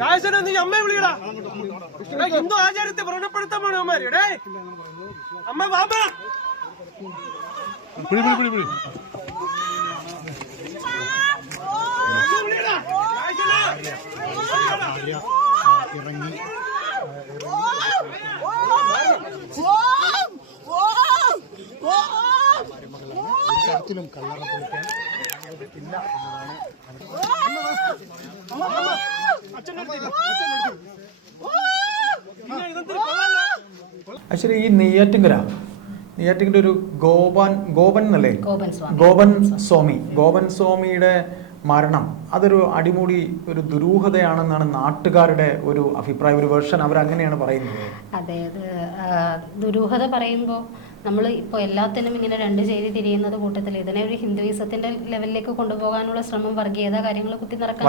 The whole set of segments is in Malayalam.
രാജസേന നീ അമ്മയെ വിളിക്കടാ ഹിന്ദു ആചാരത്തെ വ്രണപ്പെടുത്താൻ പോണ അമ്മ എടേ അമ്മ ബാബ പിടി പിടി പിടി പിടി അമ്മയെ വിളിക്കടാ. രാജസേന. തരത്തിലും കല്ലറ പൊളിക്കാൻ അനുവദിക്കില്ല എന്നതാണ്? ആക്ച്വലി ഈ നെയ്യാറ്റിങ്കര നെയ്യാറ്റിങ്കര ഒരു ഗോപൻ ഗോപൻ എന്നല്ലേ ഗോപൻ സ്വാമി. ഗോപൻ സ്വാമി ഗോപൻ സ്വാമിയുടെ മരണം അതൊരു അടിമുടി ഒരു ദുരൂഹതയാണെന്നാണ് നാട്ടുകാരുടെ ഒരു അഭിപ്രായം ഒരു വേർഷൻ അവർ അങ്ങനെയാണ് പറയുന്നത് അതെ അത് ദുരൂഹത പറയുമ്പോൾ നമ്മൾ ഇപ്പോൾ എല്ലാത്തിനും ഇങ്ങനെ രണ്ട് ചേരി തിരിയുന്നത് കൂട്ടത്തിൽ ഇതിനെ ഒരു ഹിന്ദുയിസത്തിന്റെ ലെവലിലേക്ക് കൊണ്ടുപോകാനുള്ള ശ്രമം വർഗീയത കാര്യങ്ങൾ കുത്തി നടക്കാൻ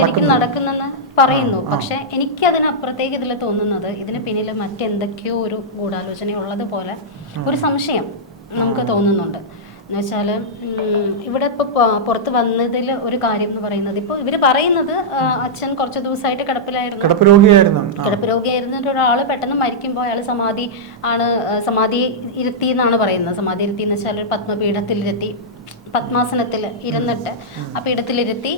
ശരിക്കും. നടക്കുന്നെന്ന് പറയുന്നു. പക്ഷെ എനിക്ക് അതിനപ്പുറത്തേക്ക് ഇതിൽ തോന്നുന്നത് ഇതിന് പിന്നിൽ മറ്റെന്തൊക്കെയോ ഒരു ഗൂഢാലോചന ഉള്ളത് പോലെ ഒരു സംശയം നമുക്ക് തോന്നുന്നുണ്ട് എന്ന് വെച്ചാൽ ഇവിടെ ഇപ്പോൾ പുറത്ത് വന്നതിൽ ഒരു കാര്യം എന്ന് പറയുന്നത് ഇപ്പോൾ ഇവർ പറയുന്നത് അച്ഛൻ കുറച്ച് ദിവസമായിട്ട് കിടപ്പിലായിരുന്നു. കിടപ്പ് രോഗിയായിരുന്നു. കിടപ്പ് രോഗിയായിരുന്നിട്ട് ഒരാൾ പെട്ടെന്ന് മരിക്കുമ്പോൾ അയാൾ സമാധി ആണ് സമാധി ഇരുത്തി എന്നാണ് പറയുന്നത്. സമാധി ഇരുത്തി എന്ന് വെച്ചാൽ ഒരു പത്മപീഠത്തിലിരുത്തി പത്മാസനത്തിൽ ഇരുന്നിട്ട് ആ പീഠത്തിലിരുത്തി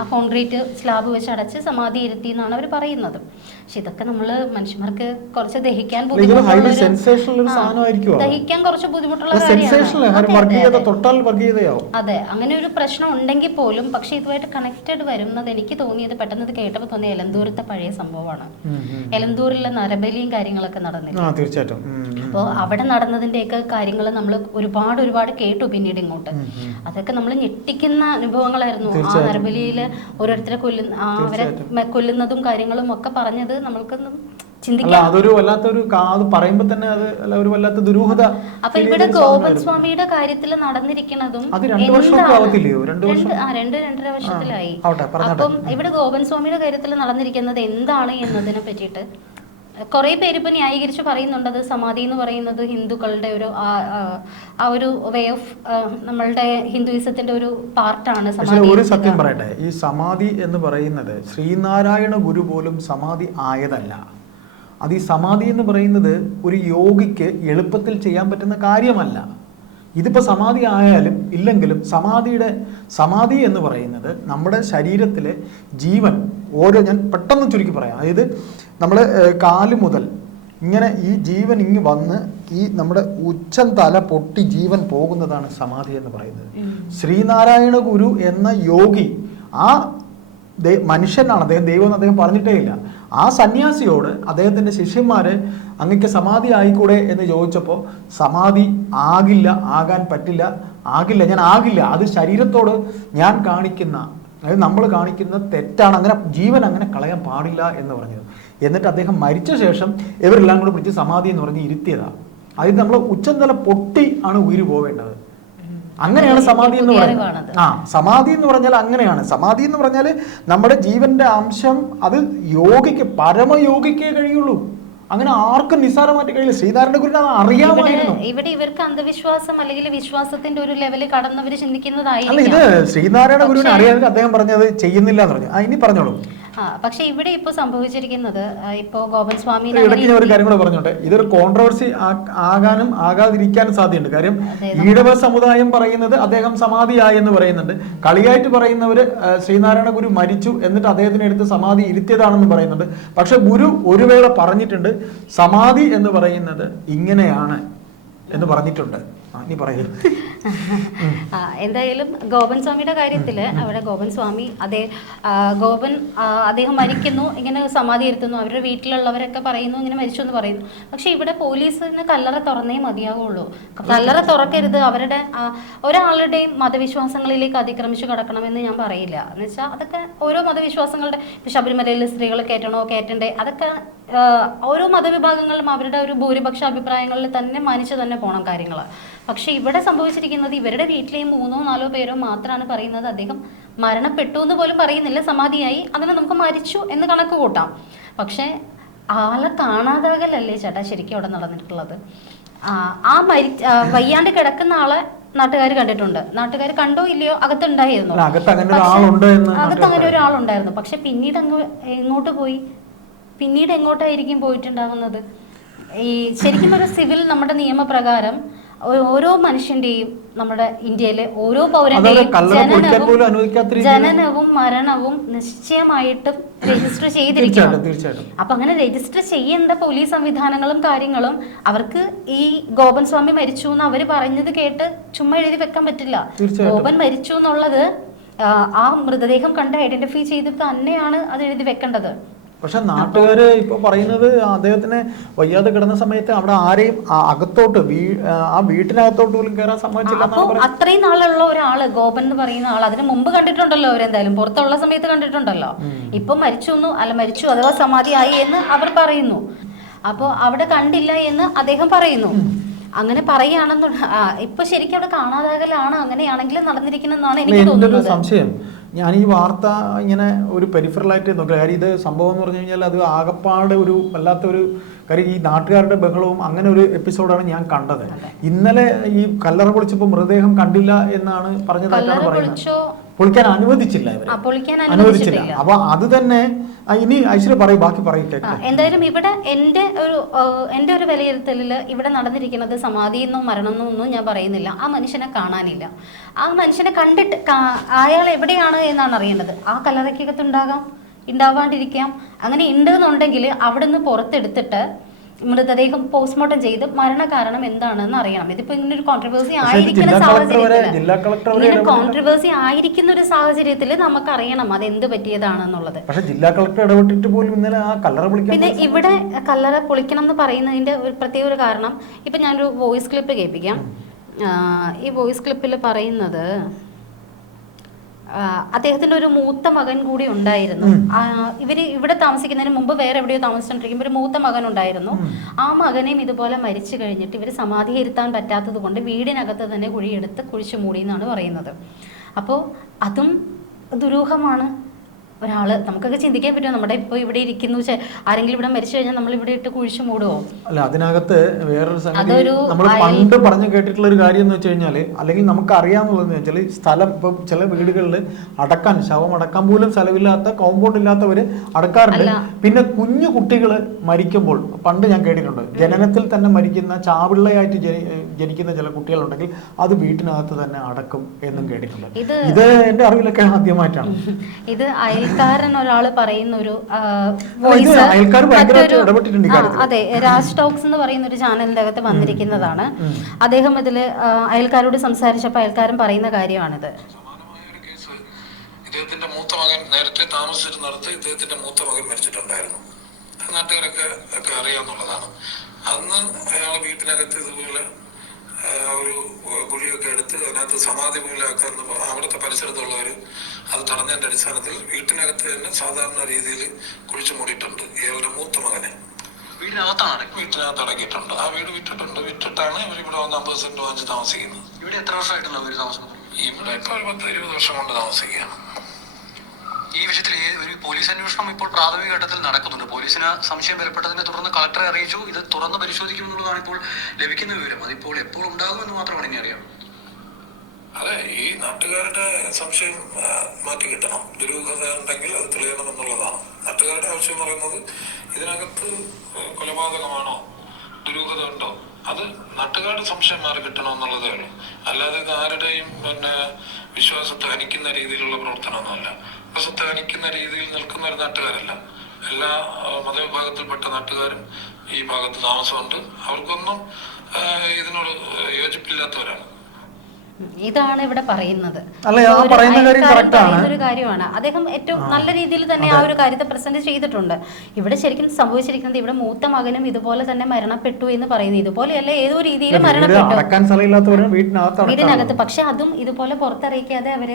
ആ കോൺക്രീറ്റ് സ്ലാബ് വെച്ച് അടച്ച് സമാധി ഇരുത്തി എന്നാണ് അവർ പറയുന്നത്. പക്ഷെ ഇതൊക്കെ നമ്മൾ മനുഷ്യന്മാർക്ക് കുറച്ച് ദഹിക്കാൻ ദഹിക്കാൻ കുറച്ച് ബുദ്ധിമുട്ടുള്ള കാര്യമാണ്. അതെ, അങ്ങനെ ഒരു പ്രശ്നം ഉണ്ടെങ്കിൽ പോലും പക്ഷെ ഇതുമായിട്ട് കണക്റ്റഡ് വരുന്നത് എനിക്ക് തോന്നിയത് പെട്ടെന്ന് ഇത് കേട്ടപ്പോൾ തോന്നിയ എലന്തൂരത്തെ പഴയ സംഭവമാണ്. എലന്തൂരിലെ നരബലിയും കാര്യങ്ങളൊക്കെ നടന്നില്ല തീർച്ചയായിട്ടും. അപ്പോൾ അവിടെ നടന്നതിന്റെയൊക്കെ കാര്യങ്ങൾ നമ്മൾ ഒരുപാട് ഒരുപാട് കേട്ടു പിന്നീട് ഇങ്ങോട്ട്. അതൊക്കെ നമ്മൾ ഞെട്ടിക്കുന്ന അനുഭവങ്ങളായിരുന്നു. ആ. നരബലിയിൽ ഓരോരുത്തരെ കൊല്ലുന്ന അവരെ കൊല്ലുന്നതും കാര്യങ്ങളും ഒക്കെ പറഞ്ഞത് നമ്മൾക്കൊന്നും അല്ല അതൊരു വല്ലാത്തൊരു കാ- അത് പറയുമ്പോ തന്നെ അത് ഒരു വല്ലാത്ത ദുരൂഹത അപ്പൊ ഇവിടെ ഗോപൻ സ്വാമിയുടെ കാര്യത്തിൽ നടന്നിരിക്കുന്നതും അത് രണ്ട് വർഷമൊക്കെ എന്താണ്? ആവത്തില്ലയോ? രണ്ട് വർഷം? ആ രണ്ട് രണ്ടര വർഷത്തിലായി അപ്പം ഇവിടെ ഗോപൻ സ്വാമിയുടെ കാര്യത്തിൽ നടന്നിരിക്കുന്നത് എന്താണ് എന്നതിനെ പറ്റിയിട്ട് കുറെ പേര് ഇപ്പൊ ന്യായീകരിച്ച് പറയുന്നുണ്ട് അത് സമാധി എന്ന് പറയുന്നത് ഹിന്ദുക്കളുടെ ഒരു ആ- ഒരു വേ ഓഫ് നമ്മളുടെ ഹിന്ദുയിസത്തിന്റെ ഒരു പാർട്ടാണ് സമാധി ഒരു സത്യം. പറയട്ടെ ഈ സമാധി എന്ന് പറയുന്നത് ശ്രീനാരായണ ഗുരു പോലും സമാധി ആയതല്ല. അത് ഈ സമാധി എന്ന് പറയുന്നത് ഒരു യോഗിക്ക് എളുപ്പത്തിൽ ചെയ്യാൻ പറ്റുന്ന കാര്യമല്ല. ഇതിപ്പോൾ സമാധി ആയാലും ഇല്ലെങ്കിലും സമാധിയുടെ സമാധി എന്ന് പറയുന്നത് നമ്മുടെ ശരീരത്തിലെ ജീവൻ ഓരോ ഞാൻ പെട്ടെന്ന് ചുരുക്കി പറയാം. അതായത് നമ്മൾ കാൽ മുതൽ ഇങ്ങനെ ഈ ജീവൻ ഇങ്ങ് വന്ന് ഈ നമ്മുടെ ഉച്ചം തല പൊട്ടി ജീവൻ പോകുന്നതാണ് സമാധി എന്ന് പറയുന്നത്. ശ്രീനാരായണ ഗുരു എന്ന യോഗി ആ മനുഷ്യനാണ് അദ്ദേഹം ദൈവം എന്ന് അദ്ദേഹം പറഞ്ഞിട്ടേ ഇല്ല. ആ സന്യാസിയോട് അദ്ദേഹത്തിന്റെ ശിഷ്യന്മാര് അങ്ങക്ക് സമാധി ആയിക്കൂടെ എന്ന് ചോദിച്ചപ്പോൾ സമാധി ആകില്ല ആകാൻ പറ്റില്ല ആകില്ല ഞാൻ ആകില്ല അത് ശരീരത്തോട് ഞാൻ കാണിക്കുന്ന അതായത് നമ്മൾ കാണിക്കുന്ന തെറ്റാണ് അങ്ങനെ ജീവൻ അങ്ങനെ കളയാൻ പാടില്ല എന്ന് പറഞ്ഞത്. എന്നിട്ട് അദ്ദേഹം മരിച്ച ശേഷം ഇവരെല്ലാം കൂടെ പിടിച്ച് സമാധി എന്ന് പറഞ്ഞ് ഇരുത്തിയതാണ് അതായത് നമ്മൾ ഉച്ചന്തല പൊട്ടി ആണ് ഉയിര് പോവേണ്ടത്. അങ്ങനെയാണ് സമാധി എന്ന് പറയുന്നത്. ആ സമാധി എന്ന് പറഞ്ഞാൽ അങ്ങനെയാണ്. സമാധി എന്ന് പറഞ്ഞാൽ നമ്മുടെ ജീവന്റെ അംശം അത് യോഗിക്ക് പരമയോഗിക്കേ കഴിയുള്ളൂ. അങ്ങനെ ആർക്കും നിസ്സാരമായിട്ട് കഴിയില്ല. ശ്രീധാരന്റെ അത് ഇവിടെ അറിയാമായിരുന്നു. ഇവിടെ ഇവർക്ക് അന്ധവിശ്വാസം അല്ലെങ്കിൽ വിശ്വാസത്തിന്റെ ഒരു ലെവലിൽ കടന്നവർ അല്ല ഇത് ശ്രീനാരായണ ഗുരുവിനെ അറിയാതെ അദ്ദേഹം പറഞ്ഞത് ചെയ്യുന്നില്ല എന്ന് പറഞ്ഞു. ആ ഇനി പറഞ്ഞോളൂ. പക്ഷെ ഇവിടെ ഇപ്പൊ സംഭവിച്ചിരിക്കുന്നത് ഇപ്പൊ ഗോപൻ സ്വാമി ഇടയ്ക്ക് ഞാൻ ഒരു കാര്യം കൂടെ പറഞ്ഞോട്ടെ. ഇതൊരു കോൺട്രവേഴ്സി ആകാനും ആകാതിരിക്കാനും സാധ്യതയുണ്ട്. കാര്യം ഈടവ ഈഴവ സമുദായം പറയുന്നത് അദ്ദേഹം സമാധിയായി എന്ന് പറയുന്നുണ്ട്. കളിയായിട്ട് പറയുന്നവര് ശ്രീനാരായണ ഗുരു മരിച്ചു എന്നിട്ട് അദ്ദേഹത്തിനെടുത്ത് സമാധി ഇരുത്തിയതാണെന്ന് പറയുന്നുണ്ട്. പക്ഷെ ഗുരു ഒരു വേള പറഞ്ഞിട്ടുണ്ട് സമാധി എന്ന് പറയുന്നത് ഇങ്ങനെയാണ് എന്ന് പറഞ്ഞിട്ടുണ്ട്. ഇനി പറയൂ. എന്തായാലും ഗോപൻ സ്വാമിയുടെ കാര്യത്തിൽ അവിടെ ഗോപൻ സ്വാമി അതേ ഗോപൻ അദ്ദേഹം മരിക്കുന്നു ഇങ്ങനെ സമാധി ഇരുത്തുന്നു അവരുടെ വീട്ടിലുള്ളവരൊക്കെ പറയുന്നു ഇങ്ങനെ മരിച്ചു എന്ന് പറയുന്നു. പക്ഷെ ഇവിടെ പോലീസിന് കല്ലറ തുറന്നേ മതിയാവുള്ളൂ. കല്ലറ തുറക്കരുത് അവരുടെ ഒരാളുടെയും മതവിശ്വാസങ്ങളിലേക്ക് അതിക്രമിച്ചു കിടക്കണമെന്ന് ഞാൻ പറയില്ല. എന്ന് വെച്ചാൽ അതൊക്കെ ഓരോ മതവിശ്വാസങ്ങളുടെ ഇപ്പൊ ശബരിമലയിൽ സ്ത്രീകൾ കയറ്റണോ കയറ്റണ്ടേ അതൊക്കെ ഓരോ മതവിഭാഗങ്ങളിലും അവരുടെ ഒരു ഭൂരിപക്ഷ അഭിപ്രായങ്ങളിൽ തന്നെ മാനിച്ചു തന്നെ പോകണം കാര്യങ്ങൾ. പക്ഷെ ഇവിടെ സംഭവിച്ചിരിക്കുന്നത് ഇവരുടെ വീട്ടിലെ മൂന്നോ നാലോ പേരോ മാത്രമാണ് പറയുന്നത്. അദ്ദേഹം മരണപ്പെട്ടു എന്ന് പോലും പറയുന്നില്ല. സമാധിയായി. അതിനെ നമുക്ക് മരിച്ചു എന്ന് കണക്ക് കൂട്ടാം. പക്ഷെ ആളെ കാണാതാകലല്ലേ ചേട്ടാ ശരിക്കും അവിടെ നടന്നിട്ടുള്ളത്? ആ, മരി വയ്യാണ്ട് കിടക്കുന്ന ആളെ നാട്ടുകാർ കണ്ടിട്ടുണ്ട്. നാട്ടുകാർ കണ്ടോ ഇല്ലയോ? അകത്തുണ്ടായിരുന്നു. അകത്ത് അങ്ങനെ ഒരാളുണ്ടായിരുന്നു. പക്ഷെ പിന്നീട് അങ്ങ് എങ്ങോട്ട് പോയി? പിന്നീട് എങ്ങോട്ടായിരിക്കും പോയിട്ടുണ്ടാകുന്നത് ഈ ശരിക്കും ഒരു സിവിൽ നമ്മുടെ നിയമപ്രകാരം ഓരോ മനുഷ്യന്റെയും നമ്മുടെ ഇന്ത്യയിലെ ഓരോ പൗരന്റെയും ജനനവും മരണവും നിശ്ചയമായിട്ടും രജിസ്റ്റർ ചെയ്തിരിക്കണം. അപ്പൊ അങ്ങനെ രജിസ്റ്റർ ചെയ്യേണ്ട പോലീസ് സംവിധാനങ്ങളും കാര്യങ്ങളും അവർക്ക് ഈ ഗോപൻ സ്വാമി മരിച്ചു എന്ന് അവർ പറഞ്ഞത് കേട്ട് ചുമ്മാ എഴുതി വെക്കാൻ പറ്റില്ല. ഗോപൻ മരിച്ചു എന്നുള്ളത് ആ, ആ മൃതദേഹം കണ്ട് ഐഡന്റിഫൈ ചെയ്തിട്ട് തന്നെയാണ് അത് എഴുതി വെക്കേണ്ടത്. പക്ഷെ നാട്ടുകാര് ഇപ്പൊ പറയുന്നത് അദ്ദേഹത്തിന് വയ്യാതെ കിടന്ന സമയത്ത് അവിടെ ആരെയും അകത്തോട്ട് ആ വീട്ടിനകത്തോട്ട് പോലും കയറാൻ സമ്മതിച്ചില്ല അത്രയും നാളുള്ള ഒരാൾ ഗോപൻ എന്ന് പറയുന്ന ആൾ അതിന് മുമ്പ് കണ്ടിട്ടുണ്ടല്ലോ അവരെന്തായാലും പുറത്തുള്ള സമയത്ത് കണ്ടിട്ടുണ്ടല്ലോ. ഇപ്പൊ മരിച്ചു എന്ന് അല്ല മരിച്ചു അഥവാ സമാധിയായി എന്ന് അവർ പറയുന്നു. അപ്പോൾ അവിടെ കണ്ടില്ല എന്ന് അദ്ദേഹം പറയുന്നു. അങ്ങനെ പറയുകയാണെന്നു ഇപ്പൊ ശരിക്കും അവിടെ കാണാതാകലാണ് അങ്ങനെയാണെങ്കിലും നടന്നിരിക്കണം എന്നാണ് എനിക്ക് തോന്നുന്നത്. സംശയം? ഞാൻ ഈ വാർത്ത ഇങ്ങനെ ഒരു പെരിഫറലായിട്ട് നോക്കുക കാര്യം ഇത് സംഭവം എന്ന് പറഞ്ഞു കഴിഞ്ഞാൽ അത് ആകപ്പാട് ഒരു വല്ലാത്തൊരു കാര്യം. ഈ നാട്ടുകാരുടെ ബഹളവും അങ്ങനെ ഒരു എപ്പിസോഡാണ് ഞാൻ കണ്ടത്. ഇന്നലെ ഈ കല്ലറ പൊളിച്ചപ്പോൾ മൃതദേഹം കണ്ടില്ല എന്നാണ് പറഞ്ഞതായിട്ടാണ് പറയുന്നത്. പൊളിക്കാൻ അനുവദിച്ചില്ല അനുവദിച്ചില്ല. അപ്പൊ അത് തന്നെ ഇനി ഐശ്വര്യ പറയും ബാക്കി പറയട്ടെ എന്തായാലും ഇവിടെ എന്റെ ഒരു എന്റെ ഒരു വിലയിരുത്തലിൽ ഇവിടെ നടന്നിരിക്കുന്നത് സമാധി എന്നോ മരണം എന്നോ ഒന്നും ഞാൻ പറയുന്നില്ല. ആ മനുഷ്യനെ കാണാനില്ല. ആ മനുഷ്യനെ കണ്ടിട്ട് അയാൾ എവിടെയാണ് എന്നാണ് അറിയേണ്ടത്. ആ കല്ലറയ്ക്കകത്തുണ്ടാകാം ഉണ്ടാവാണ്ടിരിക്കാം അങ്ങനെ ഉണ്ട് എന്നുണ്ടെങ്കിൽ അവിടെ നിന്ന് പുറത്തെടുത്തിട്ട് മൃതദേഹം പോസ്റ്റ്മോർട്ടം ചെയ്ത് മരണകാരണം എന്താണെന്ന് അറിയണം. ഇതിപ്പോ ഇങ്ങനെ ഒരു കോൺട്രവേഴ്സി ആയിരിക്കുന്ന സാഹചര്യത്തിൽ ഇങ്ങനെ കോൺട്രവേഴ്സി ആയിരിക്കുന്ന ഒരു സാഹചര്യത്തിൽ നമുക്ക് അറിയണം അത് എന്ത് പറ്റിയതാണെന്നുള്ളത്. പക്ഷെ ജില്ലാ കളക്ടർ ഇടപെട്ടിട്ട് പോലും ഇന്നലെ ആ കല്ലറ പിന്നെ ഇവിടെ കല്ലറ പൊളിക്കണം എന്ന് പറയുന്നതിന്റെ ഒരു പ്രത്യേക ഒരു കാരണം ഇപ്പൊ ഞാനൊരു വോയിസ് ക്ലിപ്പ് കേൾപ്പിക്കാം. ഈ വോയിസ് ക്ലിപ്പിൽ പറയുന്നത് അദ്ദേഹത്തിന്റെ ഒരു മൂത്ത മകൻ കൂടി ഉണ്ടായിരുന്നു. ഇവർ ഇവിടെ താമസിക്കുന്നതിന് മുമ്പ് വേറെ എവിടെയോ താമസിച്ചോണ്ടിരിക്കുമ്പോൾ ഒരു മൂത്ത മകൻ ഉണ്ടായിരുന്നു ആ മകനെയും ഇതുപോലെ മരിച്ചു കഴിഞ്ഞിട്ട് ഇവർ സമാധിയിരുത്താൻ പറ്റാത്തത് കൊണ്ട് വീടിനകത്ത് തന്നെ കുഴിയെടുത്ത് കുഴിച്ചു മൂടി എന്നാണ് പറയുന്നത്. അപ്പോൾ അതും ദുരൂഹമാണ്. ഒരാൾ നമുക്കൊക്കെ ചിന്തിക്കാൻ പറ്റുമോ? നമ്മുടെ ഇപ്പോൾ ഇവിടെ ഇരിക്കുന്നു ചെ- ആരെങ്കിലും ഇവിടെ മരിച്ചു കഴിഞ്ഞാൽ നമ്മൾ ഇവിടെ ഇട്ട് കുഴിച്ചു മൂടുവോ? അല്ല അതിനകത്ത് വേറൊരു സംഗതി നമ്മൾ പണ്ട് പറഞ്ഞു കേട്ടിട്ടുള്ള ഒരു കാര്യം എന്ന് വെച്ച് കഴിഞ്ഞാൽ അല്ലെങ്കിൽ നമുക്ക് അറിയാന്നുള്ളത് വെച്ചാൽ സ്ഥലം ഇപ്പം ചില വീടുകളിൽ അടക്കാൻ ശവം അടക്കാൻ പോലും സ്ഥലമില്ലാത്ത കോമ്പൗണ്ട് ഇല്ലാത്തവര് അടക്കാറുണ്ട്. പിന്നെ കുഞ്ഞു കുട്ടികൾ മരിക്കുമ്പോൾ പണ്ട് ഞാൻ കേട്ടിട്ടുണ്ട് ജനനത്തിൽ തന്നെ മരിക്കുന്ന ചാവിള്ളയായിട്ട് ജനിക്കുന്ന ചില കുട്ടികളുണ്ടെങ്കിൽ അത് വീട്ടിനകത്ത് തന്നെ അടക്കും എന്നും കേട്ടിട്ടുണ്ട്. ഇത് എന്റെ അറിവിലൊക്കെ ആദ്യമായിട്ടാണ്. ഇത് അയൽക്കാരൻ ഒരാൾ പറയുന്ന ഒരു. അതെ രാജ് ടോക്സ് എന്ന് പറയുന്ന ഒരു ചാനലിന്റെ അകത്ത് വന്നിരിക്കുന്നതാണ് അദ്ദേഹം ഇതിൽ അയൽക്കാരോട് സംസാരിച്ചപ്പോൾ അയൽക്കാരൻ പറയുന്ന കാര്യമാണിത്. ഇദ്ദേഹത്തിന്റെ മൂത്ത മകൻ നേരത്തെ താമസിച്ചിരുന്നിടത്ത് ഇദ്ദേഹത്തിന്റെ മൂത്ത മകൻ മരിച്ചിട്ടുണ്ടായിരുന്നു. നാട്ടുകാരൊക്കെ ഒക്കെ അന്ന് അയാൾ വീട്ടിനകത്ത് ഇതുപോലെ ഒരു കുഴിയൊക്കെ എടുത്ത് അതിനകത്ത് സമാധി പോലെ ആക്കാൻ അവിടുത്തെ പരിസരത്തുള്ളവര് അത് തടഞ്ഞതിന്റെ അടിസ്ഥാനത്തിൽ വീട്ടിനകത്ത് തന്നെ സാധാരണ രീതിയിൽ കുഴിച്ചു മൂടിയിട്ടുണ്ട്. ഇയാളുടെ മൂത്ത മകനെ. വീടിനകത്താണ് വീട്ടിനകത്ത് അടക്കിയിട്ടുണ്ട് ആ വീട് വിറ്റിട്ടുണ്ട്. വിറ്റിട്ടാണ് ഇവർ ഇവിടെ വന്ന് അമ്പത് സെന്റ് വാങ്ങിച്ച് താമസിക്കുന്നത്. ഇവിടെ എത്ര വർഷമായിട്ടുള്ള ഒരു താമസം ഇവിടെ ഇപ്പോൾ ഒരു പത്ത് ഇരുപത് വർഷം കൊണ്ട് താമസിക്കുകയാണ്. ഈ വിഷയത്തിൽ ഒരു പോലീസ് അന്വേഷണം ഇപ്പോൾ പ്രാഥമിക ഘട്ടത്തിൽ നടക്കുന്നുണ്ട്. പോലീസിന് സംശയം ബലപ്പെട്ടതിനെ തുടർന്ന് കളക്ടറെ അറിയിച്ചു. ഇത് തുറന്ന് പരിശോധിക്കും എന്നുള്ളതാണ് ഇപ്പോൾ ലഭിക്കുന്ന വിവരം. അതിപ്പോൾ എപ്പോൾ ഉണ്ടാകുമെന്ന് മാത്രമാണ് ഇനി അറിയാം. അതെ ഈ നാട്ടുകാരുടെ സംശയം മാറ്റി കിട്ടണം. ദുരൂഹത ഉണ്ടെങ്കിൽ അത് തെളിയണം എന്നുള്ളതാണ്. നാട്ടുകാരുടെ ആവശ്യം എന്ന് പറയുന്നത് ഇതിനകത്ത് കൊലപാതകമാണോ? ദുരൂഹത ഉണ്ടോ? അത് നാട്ടുകാരുടെ സംശയം മാറി കിട്ടണം എന്നുള്ളതേ ഉള്ളൂ. അല്ലാതെ ഇത് ആരുടെയും പിന്നെ വിശ്വാസത്തെ ഹനിക്കുന്ന രീതിയിലുള്ള പ്രവർത്തനമൊന്നുമല്ല. വിശ്വാസത്തെ ഹനിക്കുന്ന രീതിയിൽ നിൽക്കുന്ന ഒരു നാട്ടുകാരല്ല. എല്ലാ മതവിഭാഗത്തിൽപ്പെട്ട നാട്ടുകാരും ഈ ഭാഗത്ത് താമസമുണ്ട്. അവർക്കൊന്നും ഇതിനോട് യോജിപ്പില്ലാത്തവരാണ്. ഇതാണ് ഇവിടെ പറയുന്നത്. ഒരു കാര്യമാണ്. അദ്ദേഹം ഏറ്റവും നല്ല രീതിയിൽ തന്നെ ആ ഒരു കാര്യത്തെ പ്രസന്റ് ചെയ്തിട്ടുണ്ട്. ഇവിടെ ശരിക്കും സംഭവിച്ചിരിക്കുന്നത് ഇവിടെ മൂത്ത മകനും ഇതുപോലെ തന്നെ മരണപ്പെട്ടു എന്ന് പറയുന്നത് ഇതുപോലെയല്ല ഏതോ രീതിയിൽ മരണപ്പെട്ടു. വീടിനകത്ത്. പക്ഷെ അതും ഇതുപോലെ പുറത്തറിയിക്കാതെ അവർ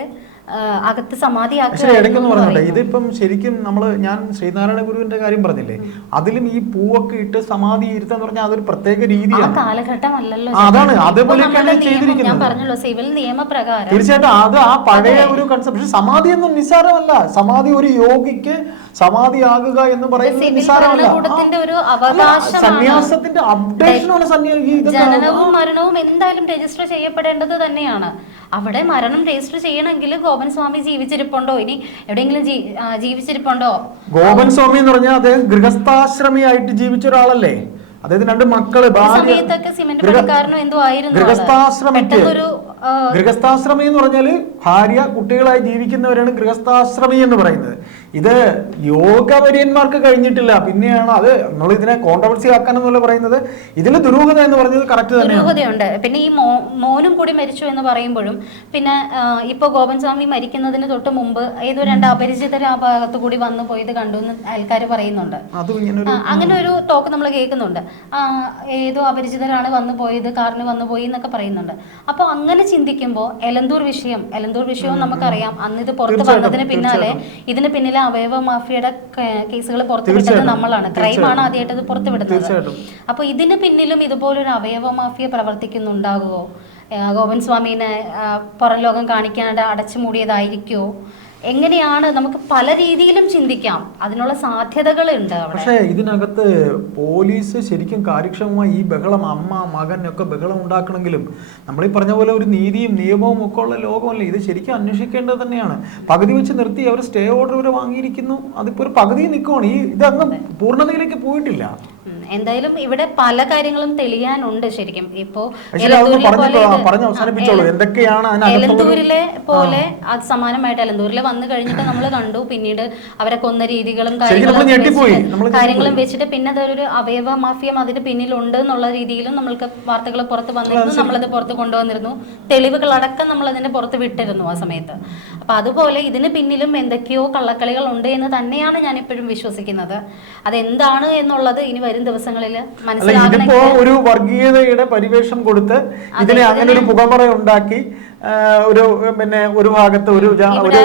അകത്ത് സമാധിയാക്കുക ഇതിപ്പം ശരിക്കും നമ്മൾ ഞാൻ ശ്രീനാരായണ ഗുരുവിന്റെ കാര്യം പറഞ്ഞില്ലേ അതിലും ഈ പൂവൊക്കെ ഇട്ട് സമാധി ഇരുത്താന്ന് പറഞ്ഞാൽ അതൊരു പ്രത്യേക രീതിയാണ്. കാലഘട്ടമല്ലല്ലോ അതാണ്. അതേപോലെയൊക്കെയാണ് ചെയ്തിരിക്കുന്നത്. ഞാൻ പറഞ്ഞല്ലോ സിവിൽ നിയമപ്രകാരം. തീർച്ചയായിട്ടും അത് ആ പഴയ ഒരു കൺസെപ്റ്റ് സമാധി ഒന്നും നിസ്സാരമല്ല. സമാധി ഒരു യോഗിക്ക് സമാധിയാകുക എന്ന് പറയുന്നത് നിസ്സാരമല്ല. സന്യാസത്തിന്റെ അപ്ഡേഷനാണ് ജനനവും മരണവും എന്തായാലും രജിസ്റ്റർ ചെയ്യപ്പെടേണ്ടത് തന്നെയാണ്. അവിടെ മരണം രജിസ്റ്റർ ചെയ്യണമെങ്കിൽ ഗോപൻ സ്വാമി ജീവിച്ചിരിപ്പുണ്ടോ? ഇനി എവിടെയെങ്കിലും ജീവിച്ചിരിപ്പുണ്ടോ? ഗോപൻ സ്വാമി എന്ന് പറഞ്ഞാൽ അദ്ദേഹം ഗൃഹസ്ഥാശ്രമിയായിട്ട് ജീവിച്ച ഒരാളല്ലേ? അതായത് രണ്ട് മക്കൾ ഭാര്യ. ഗൃഹസ്ഥാശ്രമിക്ക്. ഗൃഹസ്ഥാശ്രമി എന്ന് പറഞ്ഞാൽ ഭാര്യ കുട്ടികളായി ജീവിക്കുന്നവരാണ് ഗൃഹസ്ഥാശ്രമി എന്ന് പറയുന്നത്. ഇത് യോഗവര്യന്മാർക്ക് കഴിഞ്ഞിട്ടില്ല. പിന്നെയാണ് അത് നമ്മൾ ഇതിനെ കോൺട്രവേഴ്സി ആക്കാനെന്നല്ല പറയുന്നത്? ഇതിൽ ദുരൂഹത എന്ന് പറഞ്ഞത് കറക്റ്റ് ദുരൂഹതയുണ്ട്. പിന്നെ ഈ മോനും കൂടി മരിച്ചു എന്ന് പറയുമ്പോഴും പിന്നെ ഇപ്പൊ ഗോപൻ സ്വാമി മരിക്കുന്നതിന് തൊട്ട് മുമ്പ് ഏതോ രണ്ട് അപരിചിതർ ആ ഭാഗത്ത് കൂടി വന്നു പോയത് കണ്ടു എന്ന് ആൾക്കാർ പറയുന്നുണ്ട്. അങ്ങനെ ഒരു ടോക്ക് നമ്മൾ കേൾക്കുന്നുണ്ട്. ഏതോ അപരിചിതരാണ് വന്നു പോയത് കാറിന് വന്നു പോയി എന്നൊക്കെ പറയുന്നുണ്ട്. അപ്പോൾ അങ്ങനെ ചിന്തിക്കുമ്പോൾ എലന്തൂർ വിഷയം എലന്തൂർ വിഷയവും നമുക്കറിയാം. അന്ന് ഇത് പുറത്ത് വന്നതിന് പിന്നാലെ ഇതിന് പിന്നിലെ അവയവ മാഫിയയുടെ കേസുകൾ പുറത്തുവിട്ടത് നമ്മളാണ്. ക്രൈമാണ്. ആദ്യമായിട്ട് ഇത് പുറത്തുവിടുന്നത്. അപ്പൊ ഇതിന് പിന്നിലും ഇതുപോലൊരു അവയവ മാഫിയ പ്രവർത്തിക്കുന്നുണ്ടാകുമോ? ഗോപൻ സ്വാമീനെ പുറം ലോകം കാണിക്കാണ്ട് അടച്ചു മൂടിയതായിരിക്കുമോ എങ്ങനെയാണ് നമുക്ക് പല രീതിയിലും ചിന്തിക്കാം. അതിനുള്ള സാധ്യതകളുണ്ട് പക്ഷേ ഇതിനകത്ത് പോലീസ് ശരിക്കും കാര്യക്ഷമമായി ഈ ബഹളം അമ്മ മകൻ ഒക്കെ ബഹളം ഉണ്ടാക്കണമെങ്കിലും നമ്മൾ ഈ പറഞ്ഞ പോലെ ഒരു നീതിയും നിയമവും ഒക്കെ ഉള്ള ലോകമല്ലേ? ഇത് ശരിക്കും അന്വേഷിക്കേണ്ടത് തന്നെയാണ്. പകുതി വെച്ച് നിർത്തി അവർ സ്റ്റേ ഓർഡർ വരെ വാങ്ങിയിരിക്കുന്നു. അതിപ്പോ ഒരു പകുതി നിൽക്കുവാണ് ഈ ഇതങ്ങ് പൂർണതയിലേക്ക് പോയിട്ടില്ല. എന്തായാലും ഇവിടെ പല കാര്യങ്ങളും തെളിയാനുണ്ട് ശരിക്കും. ഇപ്പോ എലന്തൂരിലെ പോലെ അത് സമാനമായിട്ട് എലന്തൂരിൽ വന്നു കഴിഞ്ഞിട്ട് നമ്മൾ കണ്ടു. പിന്നീട് അവരെ കൊന്ന രീതികളും കാര്യങ്ങളും. കാര്യങ്ങളും വെച്ചിട്ട് പിന്നെ അതൊരു അവയവ മാഫിയം അതിന് പിന്നിലുണ്ട് എന്നുള്ള രീതിയിലും നമ്മൾക്ക് വാർത്തകൾ പുറത്ത് വന്നിരുന്നു. നമ്മളത് പുറത്ത് കൊണ്ടുവന്നിരുന്നു. തെളിവുകളടക്കം നമ്മൾ അതിനെ പുറത്ത് വിട്ടിരുന്നു ആ സമയത്ത്. അപ്പൊ അതുപോലെ ഇതിന് പിന്നിലും എന്തൊക്കെയോ കള്ളക്കളികൾ ഉണ്ട് എന്ന് തന്നെയാണ് ഞാൻ ഇപ്പോഴും വിശ്വസിക്കുന്നത്. അതെന്താണ് എന്നുള്ളത് ഇനി വരും ദിവസങ്ങളിൽ ഇതിപ്പോ ഒരു വർഗീയതയുടെ പരിവേഷം കൊടുത്ത് ഇതിനെ അങ്ങനെ ഒരു പുകമറ ഉണ്ടാക്കി ഒരു പിന്നെ ഒരു ഭാഗത്ത് ഒരു ഒരു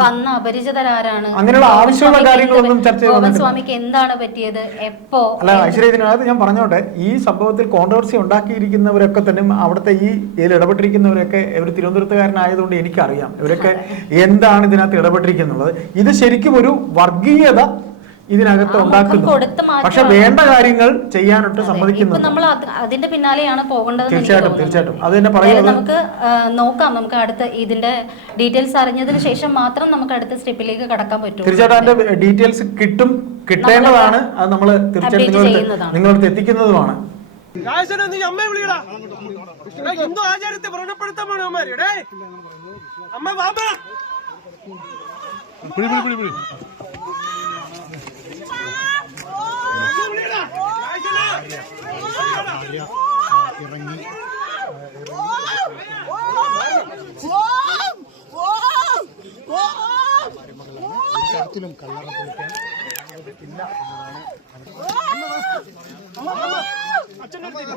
വന്ന അപരിചിതരാരാണ്? അങ്ങനെയുള്ള ആവശ്യമുള്ള കാര്യങ്ങളൊന്നും ചർച്ച ചെയ്യുന്നത് സ്വാമിക്ക് എന്താണ് പറ്റിയത്? എപ്പോ? അല്ല ഐശ്വര്യ ഇതിനകത്ത് ഞാൻ പറഞ്ഞോട്ടെ. ഈ സംഭവത്തിൽ കോൺട്രവേഴ്സി ഉണ്ടാക്കിയിരിക്കുന്നവരൊക്കെ തന്നെ അവിടുത്തെ ഈ ഇതിൽ ഇടപെട്ടിരിക്കുന്നവരൊക്കെ ഒരു തിരുവനന്തപുരത്തുകാരനായതുകൊണ്ട് എനിക്കറിയാം. ഇവരൊക്കെ എന്താണ് ഇതിനകത്ത് ഇടപെട്ടിരിക്കുന്നുള്ളത് ഇത് ശരിക്കും ഒരു വർഗീയത ഇതിനകത്ത് ഉണ്ടാക്കുന്നു. പക്ഷെ വേണ്ട കാര്യങ്ങൾ ചെയ്യാനൊട്ട് സമ്മതിക്കുന്നു നമ്മൾ അത് അതിന്റെ പിന്നാലെയാണ് പോകേണ്ടത് തീർച്ചയായിട്ടും, തീർച്ചയായിട്ടും. അത് തന്നെ പറയുന്നത്. നമുക്ക് നോക്കാം. നമുക്ക് അടുത്ത ഇതിന്റെ ഡീറ്റെയിൽസ് അറിഞ്ഞതിന് ശേഷം മാത്രം നമുക്ക് അടുത്ത സ്റ്റെപ്പിലേക്ക് കടക്കാൻ പറ്റും തീർച്ചയായിട്ടും അതിന്റെ ഡീറ്റെയിൽസ് കിട്ടും കിട്ടേണ്ടതാണ് അത് നമ്മൾ തീർച്ചയായിട്ടും നിങ്ങളടുത്ത് എത്തിക്കുന്നതുമാണ്. ഹിന്ദു ആചാരത്തെ വ്രണപ്പെടുത്താമാണ് അമ്മ ബാബ പിടി പിടി പിടി ഇറങ്ങി മരമകളാണ് കള്ളറ പൊളിക്കാൻ ഇല്ല എന്നതാണ് അച്ഛൻ അച്ഛൻ